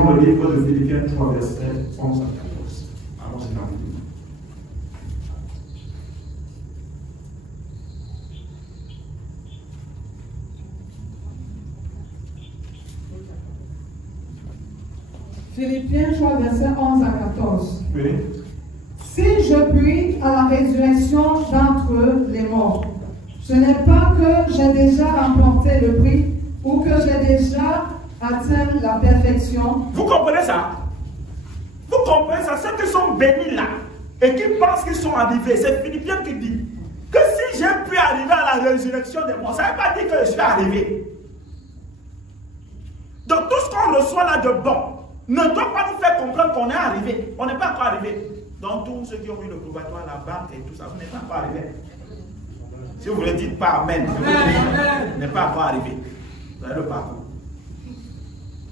Dans le livre de Philippiens 3, versets 11 à 14. Allons-y dans le livre. Philippiens 3, versets 11 à 14. Oui. Si je puis à la résurrection d'entre les morts, ce n'est pas que j'ai déjà remporté le prix ou que j'ai déjà atteint la perfection. Vous comprenez ça? Vous comprenez ça? Ceux qui sont bénis là et qui pensent qu'ils sont arrivés, c'est Philippiens qui dit que si j'ai pu arriver à la résurrection des morts, ça ne veut pas dire que je suis arrivé. Donc tout ce qu'on reçoit là de bon ne doit pas nous faire comprendre qu'on est arrivé. On n'est pas encore arrivé. Donc tous ceux qui ont eu le probatoire, la banque et tout ça, vous n'êtes pas encore arrivé. Si vous ne le dites pas Amen, vous n'êtes pas encore arrivé. Vous avez le parcours.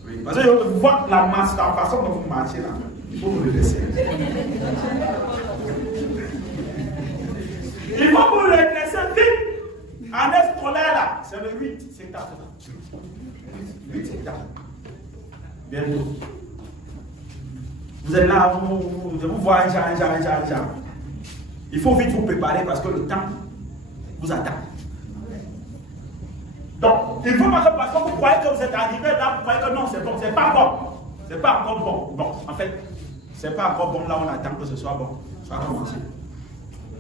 Oui, parce que je vois la masse, la façon dont vous marchez là. Il faut vous le laisser. Il faut vous le laisser vite. Année scolaire là, c'est le 8 septembre. 8 septembre. Bientôt. Vous êtes là, vous voyez un genre. Il faut vite vous préparer parce que le temps vous attend. Donc, il faut pas que parce que vous croyez que vous êtes arrivé là, vous croyez que non, c'est bon, c'est pas bon. C'est pas encore bon. Bon, en fait, c'est pas encore bon, là on attend que ce soit bon. Ça a commencé.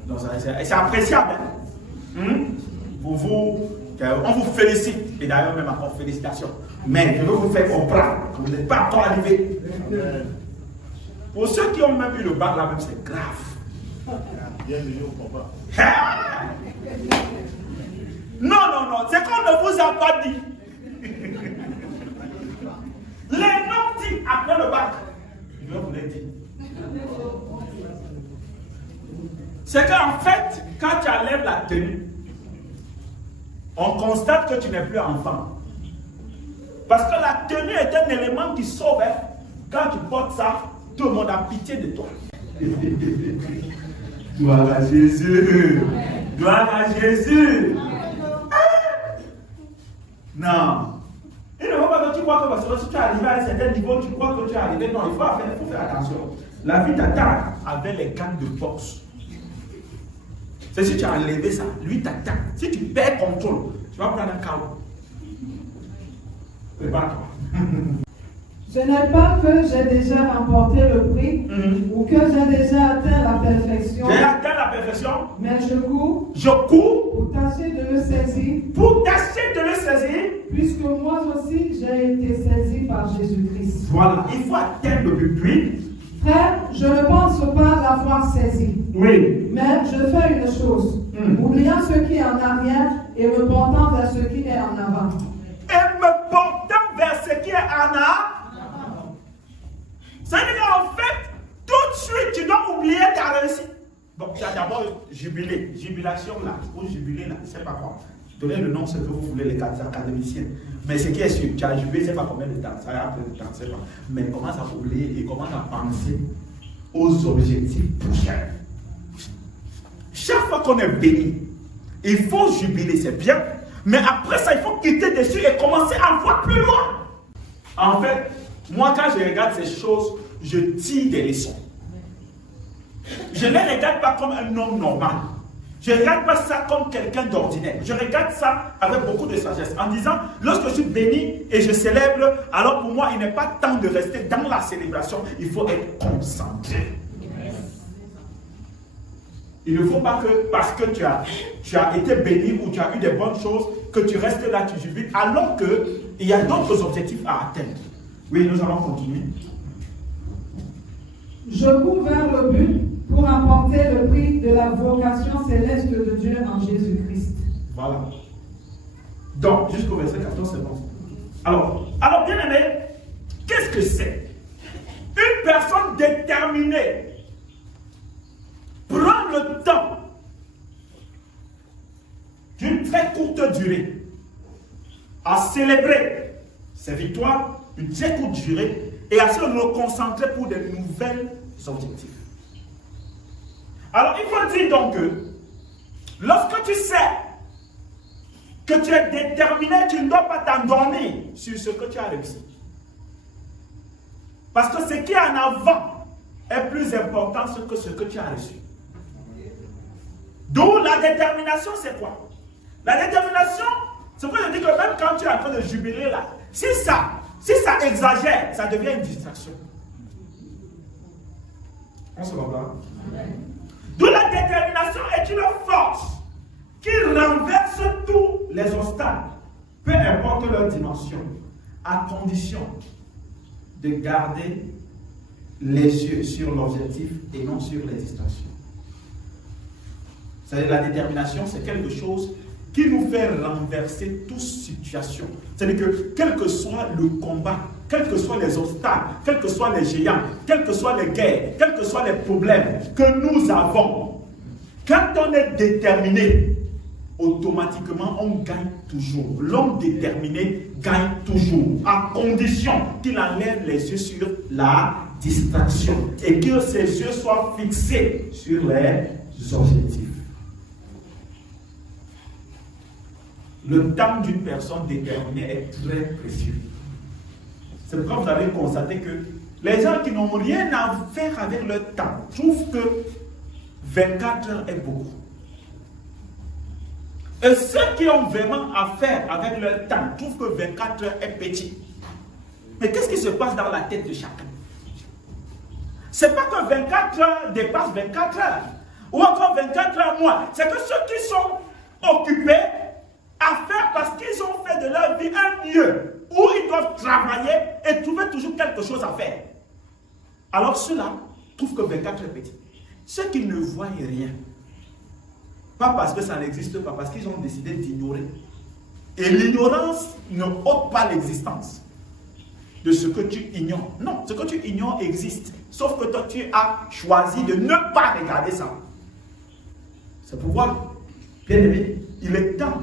Donc, c'est appréciable. Hein? On vous félicite. Et d'ailleurs, même encore félicitations. Mais je veux vous faire comprendre que vous n'êtes pas encore arrivé. Pour ceux qui ont même eu le bac là, même c'est grave. Bienvenue au combat. Non, c'est qu'on ne vous a pas dit. Les noms dits après le bac, je vais vous les dire. C'est qu'en fait, quand tu enlèves la tenue, on constate que tu n'es plus enfant. Parce que la tenue est un élément qui sauve. Hein. Quand tu portes ça, tout le monde a pitié de toi. Gloire à Jésus. Gloire à Jésus. Non. Il ne faut pas que tu crois que parce que si tu es arrivé à un certain niveau, tu crois que tu es arrivé. Non, il faut faire attention. La vie t'attend avec les cannes de boxe. C'est si tu as enlevé ça, lui t'attend. Si tu perds contrôle, tu vas prendre un chaos. Prépare-toi. Ce n'est pas que j'ai déjà remporté le prix ou que j'ai déjà atteint la perfection. J'ai atteint la perfection. Mais je cours. Je cours. Pour tâcher de le saisir. Pour tâcher de le saisir. Puisque moi aussi j'ai été saisi par Jésus-Christ. Voilà, il faut atteindre le but. Frère, je ne pense pas l'avoir saisi. Oui. Mais je fais une chose. Oubliant ce qui est en arrière et me portant vers ce qui est en avant. Et me portant vers ce qui est en avant. C'est-à-dire qu'en fait, tout de suite, tu dois oublier ta réussite. Bon, tu as d'abord jubilé, jubilation là, ou jubilé là, je ne sais pas quoi. Donnez le nom ce que vous voulez, les académiciens. Mais ce qui est sûr, tu as jubilé, je ne sais pas combien de temps, ça a pris de temps, je ne sais pas. Mais commence à oublier et commence à penser aux objectifs prochains. Chaque fois qu'on est béni, il faut jubiler, c'est bien. Mais après ça, il faut quitter dessus et commencer à voir plus loin. En fait, moi, quand je regarde ces choses, je tire des leçons. Je ne les regarde pas comme un homme normal. Je ne regarde pas ça comme quelqu'un d'ordinaire. Je regarde ça avec beaucoup de sagesse. En disant, lorsque je suis béni et je célèbre, alors pour moi, il n'est pas temps de rester dans la célébration. Il faut être concentré. Il ne faut pas que, parce que tu as été béni ou tu as eu des bonnes choses, que tu restes là, tu jubiles, alors qu'il y a d'autres objectifs à atteindre. Oui, nous allons continuer. Je cours vers le but pour emporter le prix de la vocation céleste de Dieu en Jésus-Christ. Voilà. Donc, jusqu'au verset 14, c'est bon. Alors bien aimé, qu'est-ce que c'est? Une personne déterminée prend le temps d'une très courte durée à célébrer ses victoires, une très courte durée, et à se reconcentrer pour de nouvelles objectifs. Alors, il faut dire donc que lorsque tu sais que tu es déterminé, tu ne dois pas t'endormir sur ce que tu as réussi. Parce que ce qui est en avant est plus important que ce que tu as reçu. D'où la détermination, c'est quoi? La détermination, c'est pourquoi je dis que même quand tu es en train de jubiler là, si ça exagère, ça devient une distraction. On se comprend? D'où la détermination est une force qui renverse tous les obstacles, peu importe leur dimension, à condition de garder les yeux sur l'objectif et non sur les distractions. C'est-à-dire la détermination, c'est quelque chose qui nous fait renverser toute situation. C'est-à-dire que quel que soit le combat, quels que soient les obstacles, quels que soient les géants, quelles que soient les guerres, quels que soient les problèmes que nous avons, quand on est déterminé, automatiquement on gagne toujours. L'homme déterminé gagne toujours, à condition qu'il enlève les yeux sur la distraction et que ses yeux soient fixés sur les objectifs. Le temps d'une personne déterminée est très précieux. C'est pourquoi vous avez constaté que les gens qui n'ont rien à faire avec leur temps trouvent que 24 heures est beaucoup. Et ceux qui ont vraiment à faire avec leur temps trouvent que 24 heures est petit. Mais qu'est-ce qui se passe dans la tête de chacun? C'est pas que 24 heures dépassent 24 heures. Ou encore 24 heures moins. C'est que ceux qui sont occupés à faire parce qu'ils ont fait de leur vie un lieu où ils doivent travailler et trouver toujours quelque chose à faire. Alors ceux-là trouvent que 24 est petit. Ceux qui ne voient rien, pas parce que ça n'existe pas, parce qu'ils ont décidé d'ignorer. Et l'ignorance ne ôte pas l'existence de ce que tu ignores. Non, ce que tu ignores existe. Sauf que toi, tu as choisi de ne pas regarder ça. C'est pourquoi, bien aimé, il est temps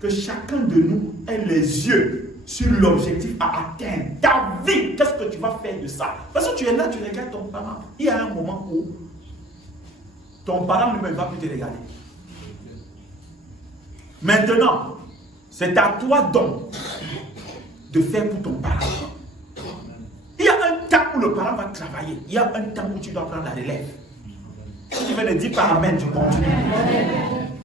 que chacun de nous ait les yeux sur l'objectif à atteindre. Ta vie, qu'est-ce que tu vas faire de ça? Parce que tu es là, tu regardes ton parent. Il y a un moment où ton parent ne va plus te regarder. Maintenant, c'est à toi donc de faire pour ton parent. Il y a un temps où le parent va travailler. Il y a un temps où tu dois prendre la relève. Si tu veux le dire par amen, tu continues.